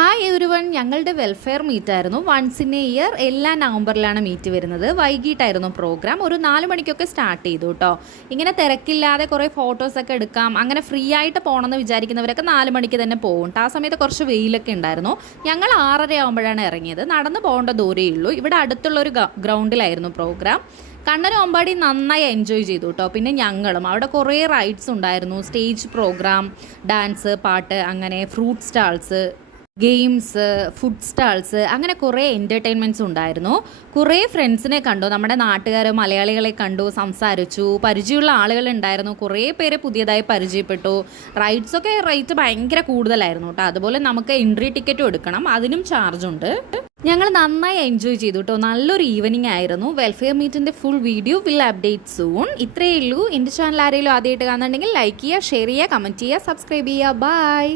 Hi everyone, ഞങ്ങളുടെ welfare meet ആയിരുന്നു. Once in A year എല്ലാ നവംബറിലാണ് മീറ്റ് വരുന്നത്. വൈകിട്ടായിരുന്നു പ്രോഗ്രാം. ഒരു 4 മണിക്കൊക്കെ സ്റ്റാർട്ട് ചെയ്തു കേട്ടോ. ഇങ്ങനെ തിരക്കില്ലാതെ കുറേ ഫോട്ടോസൊക്കെ എടുക്കാം, അങ്ങനെ ഫ്രീ ആയിട്ട് പോകണമെന്ന് വിചാരിക്കുന്നവരൊക്കെ 4 മണിക്ക് തന്നെ പോകും. ആ സമയത്ത് കുറച്ച് വെയിലൊക്കെ ഉണ്ടായിരുന്നു. ഞങ്ങൾ 6:30 ആകുമ്പോഴാണ് ഇറങ്ങിയത്. നടന്നു പോകേണ്ട ദൂരേ ഉള്ളൂ. ഇവിടെ അടുത്തുള്ളൊരു ഗ്രൗണ്ടിലായിരുന്നു പ്രോഗ്രാം. കണ്ണനും അമ്പാടി നന്നായി എൻജോയ് ചെയ്തു കേട്ടോ. പിന്നെ ഞങ്ങളും അവിടെ കുറേ റൈഡ്സ് ഉണ്ടായിരുന്നു. സ്റ്റേജ് പ്രോഗ്രാം, ഡാൻസ്, പാട്ട്, അങ്ങനെ fruit stalls, games, food stalls, അങ്ങനെ കുറേ എൻ്റർടൈൻമെൻറ്റ്സ് ഉണ്ടായിരുന്നു. കുറേ ഫ്രണ്ട്സിനെ കണ്ടു, നമ്മുടെ നാട്ടുകാർ മലയാളികളെ കണ്ടു, സംസാരിച്ചു. പരിചയമുള്ള ആളുകളുണ്ടായിരുന്നു. കുറേ പേരെ പുതിയതായി പരിചയപ്പെട്ടു. റൈഡ്സൊക്കെ റേറ്റ് ഭയങ്കര കൂടുതലായിരുന്നു കേട്ടോ. അതുപോലെ നമുക്ക് എൻട്രി ടിക്കറ്റും എടുക്കണം, അതിനും ചാർജുണ്ട്. ഞങ്ങൾ നന്നായി എൻജോയ് ചെയ്തു കേട്ടോ. നല്ലൊരു ഈവനിങ് ആയിരുന്നു. വെൽഫെയർ മീറ്റിൻ്റെ full video will update soon. ഇത്രയേ ഉള്ളൂ. എൻ്റെ ചാനൽ ആരെങ്കിലും ആദ്യമായിട്ട് കാണുന്നുണ്ടെങ്കിൽ ലൈക്ക് ചെയ്യുക, ഷെയർ ചെയ്യുക, കമൻറ്റ് ചെയ്യുക, സബ്സ്ക്രൈബ് ചെയ്യുക. ബൈ.